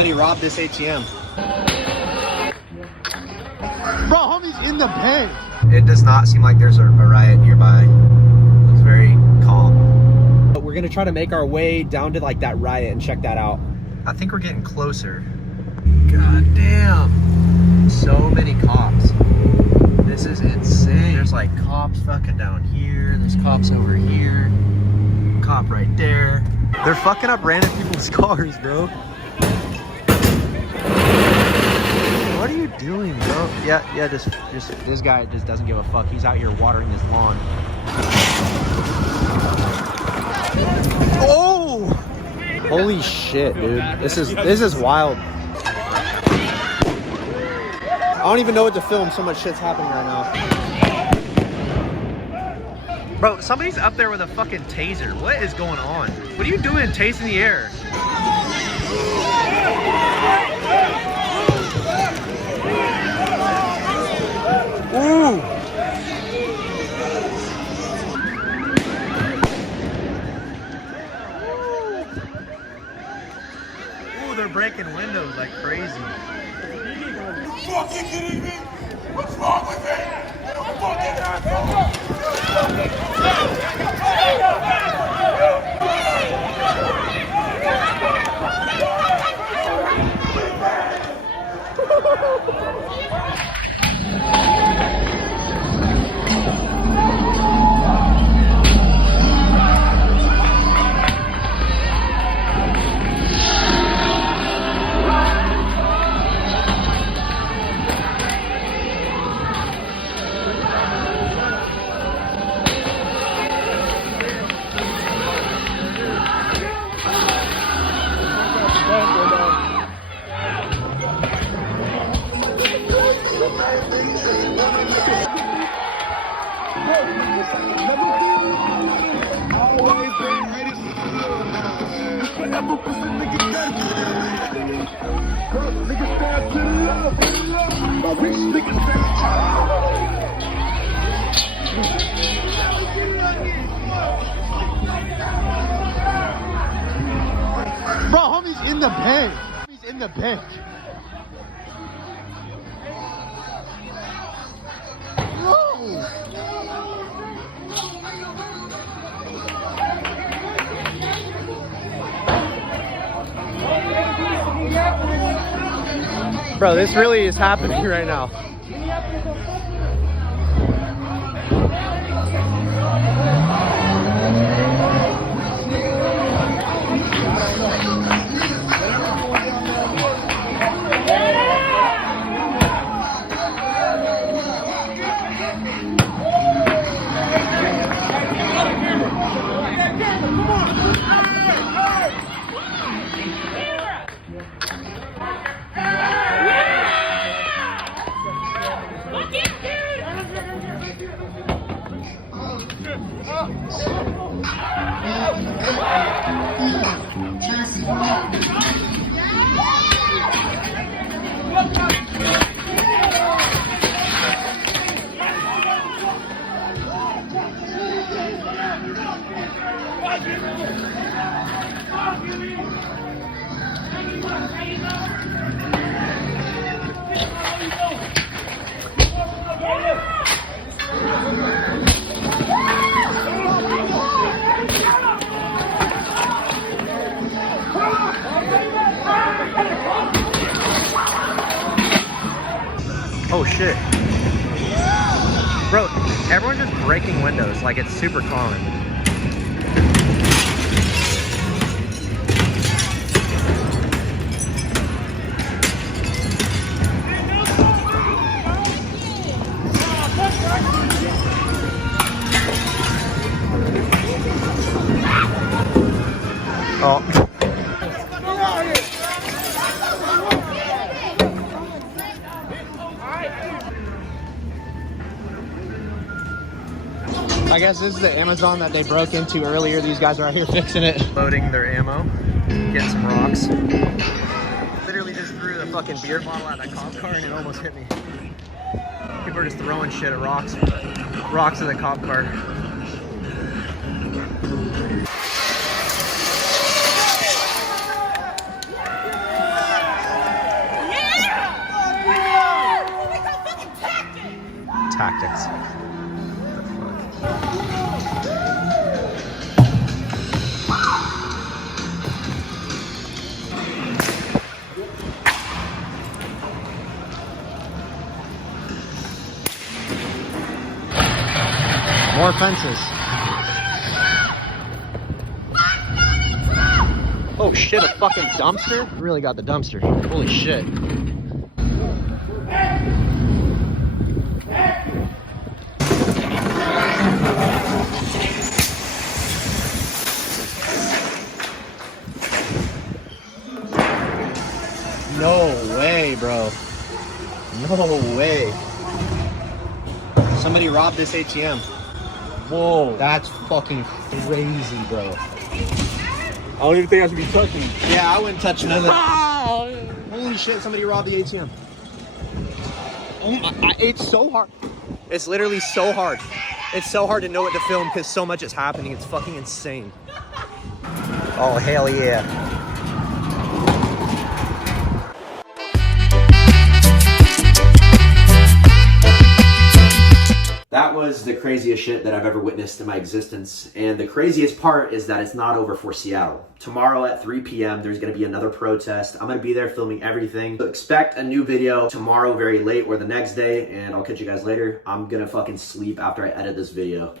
somebody robbed this ATM. Bro, homie's in the bank. It does not seem like there's a riot nearby. It's very calm. We're gonna try to make our way down to like that riot and check that out. I think we're getting closer. God damn. So many cops. This is insane. There's like cops fucking down here. There's cops over here. Cop right there. They're fucking up random people's cars, bro. What are you doing, bro? Yeah, just this guy just doesn't give a fuck. He's out here watering his lawn. Oh! Holy shit, dude. This is wild. I don't even know what to film. So much shit's happening right now. Bro, somebody's up there with a fucking taser. What is going on? What are you doing tasing the air? Ooh! Ooh, they're breaking windows like crazy. Fucking kidding me? What's wrong with me? Fucking asshole! Bro, homie's in the bank. He's in the bank. Bro. Bro, this really is happening right now. Oh shit. Bro, everyone's just breaking windows like it's super common. Oh. I guess this is the Amazon that they broke into earlier. These guys are out here fixing it. Loading their ammo, getting some rocks. Literally just threw the fucking beer bottle out of that cop car and it almost hit me. People are just throwing shit at rocks in the cop car. tactics. More fences. Oh shit, a fucking dumpster? Really got the dumpster. Holy shit. No way, bro. No way. Somebody robbed this ATM. Whoa. That's fucking crazy, bro. I don't even think I should be touching it. Yeah, I wouldn't touch none of that. Holy shit, somebody robbed the ATM. Oh, it's so hard. It's literally so hard. It's so hard to know what to film because so much is happening. It's fucking insane. Oh, hell yeah. That was the craziest shit that I've ever witnessed in my existence. And the craziest part is that it's not over for Seattle. Tomorrow at 3 p.m. there's gonna be another protest. I'm gonna be there filming everything. So expect a new video tomorrow very late or the next day, and I'll catch you guys later. I'm gonna fucking sleep after I edit this video.